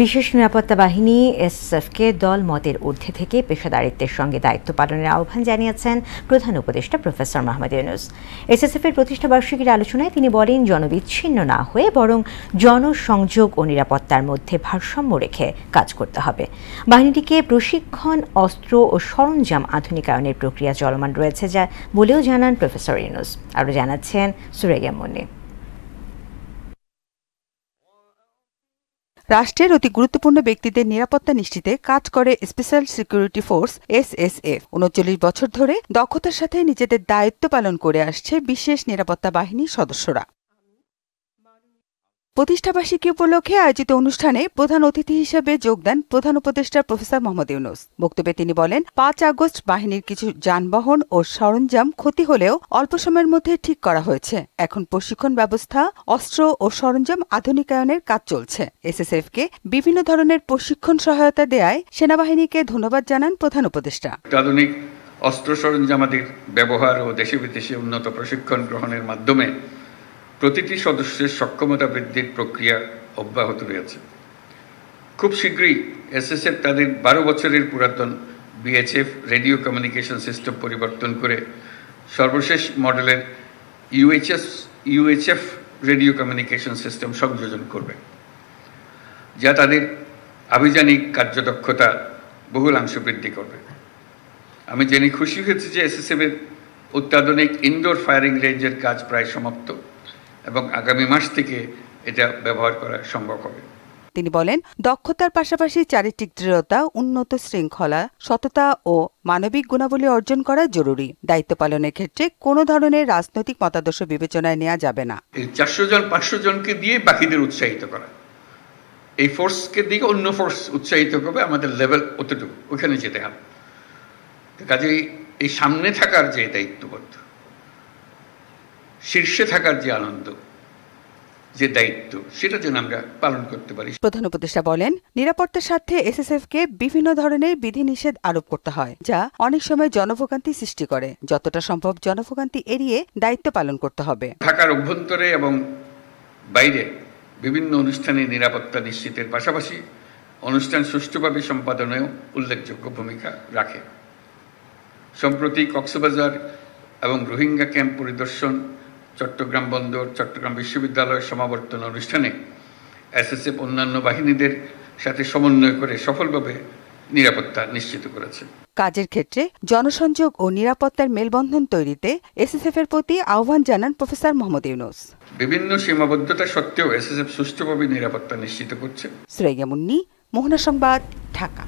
বিশেষ নিরাপত্তা বাহিনী এসএসএফকে দল মতের ঊর্ধ্বে থেকে পেশাদারিত্বের সঙ্গে দায়িত্ব পালনের আহ্বান জানিয়েছেন প্রধান উপদেষ্টা প্রফেসর মোহাম্মদ ইউনূস। এসএসএফের প্রতিষ্ঠাবার্ষিকীর আলোচনায় তিনি বলেন, জনবিচ্ছিন্ন না হয়ে বরং জনসংযোগ ও নিরাপত্তার মধ্যে ভারসাম্য রেখে কাজ করতে হবে। বাহিনীটিকে প্রশিক্ষণ, অস্ত্র ও সরঞ্জাম আধুনিকায়নের প্রক্রিয়া চলমান রয়েছে যা বলেও জানান প্রফেসর ইউনূস। আরও জানাচ্ছেন সুরাইয়া মুন্নী। রাষ্ট্রের অতি গুরুত্বপূর্ণ ব্যক্তিদের নিরাপত্তা নিশ্চিতে কাজ করে স্পেশাল সিকিউরিটি ফোর্স এসএসএফ। ৩৯ বছর ধরে দক্ষতার সাথে নিজেদের দায়িত্ব পালন করে আসছে বিশেষ নিরাপত্তা বাহিনীর সদস্যরা। প্রতিষ্ঠাবার্ষিকী উপলক্ষে আয়োজিত অনুষ্ঠানে প্রধান অতিথি হিসেবে যোগ দেন প্রধান উপদেষ্টা প্রফেসর মোহাম্মদ ইউনূস। বক্তব্যে তিনি বলেন, ৫ আগস্ট বাহিনীর কিছু যানবাহন ও সরঞ্জাম ক্ষতি হলেও অল্প সময়ের মধ্যে ঠিক করা হয়েছে। এখন প্রশিক্ষণ ব্যবস্থা, অস্ত্র ও সরঞ্জাম আধুনিকায়নের কাজ চলছে। এসএসএফকে বিভিন্ন ধরনের প্রশিক্ষণ সহায়তা দেয়ায় সেনাবাহিনীকে ধন্যবাদ জানান প্রধান উপদেষ্টা। আধুনিক অস্ত্র সরঞ্জামাদির ব্যবহার ও দেশে বিদেশে উন্নত প্রশিক্ষণ গ্রহণের মাধ্যমে প্রতিটি সদস্যের সক্ষমতা বৃদ্ধির প্রক্রিয়া অব্যাহত রয়েছে। খুব শীঘ্রই এসএসএফ তাদের ১২ বছরের পুরাতন বিএইচএফ রেডিও কমিউনিকেশন সিস্টেম পরিবর্তন করে সর্বশেষ মডেলের ইউএইচএফ রেডিও কমিউনিকেশন সিস্টেম সংযোজন করবে, যা তাদের আভিযানিক কার্যদক্ষতা বহুলাংশ বৃদ্ধি করবে। আমি জেনে খুশি হয়েছি যে এসএসএফের অত্যাধুনিক ইনডোর ফায়ারিং রেঞ্জের কাজ প্রায় সমাপ্ত এবং আগামী মাস থেকে এটা ব্যবহার করা সম্ভব হবে। তিনি বলেন, দক্ষতার পাশাপাশি চারিত্রিক দৃঢ়তা, উন্নত শৃঙ্খলা, সততা ও মানবিক গুণাবলী অর্জন করা জরুরি। দায়িত্ব পালনের ক্ষেত্রে কোনো ধরনের রাজনৈতিক মতাদর্শ বিবেচনায় নেওয়া যাবে না। এই ৪০০ জন ৫০০ জনকে দিয়ে বাকিদের উৎসাহিত করা, এই ফোর্সকে দিয়ে অন্য ফোর্স উৎসাহিত করবে, আমাদের লেভেল অতটুকু ওখানে যেতে হবে। কাজেই এই সামনে থাকার যে দায়িত্ববোধ, শীর্ষে থাকার যে আনন্দ, যে দায়িত্ব, সেটা যেন আমরা পালন করতে পারি। প্রধান উপদেষ্টা বলেন, নিরাপত্তার স্বার্থে এসএসএফকে বিভিন্ন ধরনের বিধিনিষেধ আরোপ করতে হয়, যা অনেক সময় জনভোগান্তি সৃষ্টি করে। যতটা সম্ভব জনভোগান্তি এড়িয়ে দায়িত্ব পালন করতে হবে। ঢাকার অভ্যন্তরে এবং বাইরে বিভিন্ন অনুষ্ঠানে নিরাপত্তা নিশ্চিতের পাশাপাশি অনুষ্ঠান সুষ্ঠুভাবে সম্পাদনেও উল্লেখযোগ্য ভূমিকা রাখে। সম্প্রতি কক্সবাজার এবং রোহিঙ্গা ক্যাম্প পরিদর্শন, চট্টগ্রাম বন্দর, চট্টগ্রাম বিশ্ববিদ্যালয়ের সমাবর্তন অনুষ্ঠানে এসএসএফ অন্যান্য বাহিনীদের সাথে সমন্বয় করে সফলভাবে নিরাপত্তা নিশ্চিত করেছে। কাজের ক্ষেত্রে জনসংযোগ ও নিরাপত্তার মেলবন্ধন তৈরিতে এসএসএফের প্রতি আহ্বান জানান প্রফেসর মোহাম্মদ ইউনূস। বিভিন্ন সীমাবদ্ধতা সত্ত্বেও এসএসএফ সুষ্ঠুভাবে নিরাপত্তা নিশ্চিত করছে। সুরাইয়া মুন্নী, মোহনা সংবাদ, ঢাকা।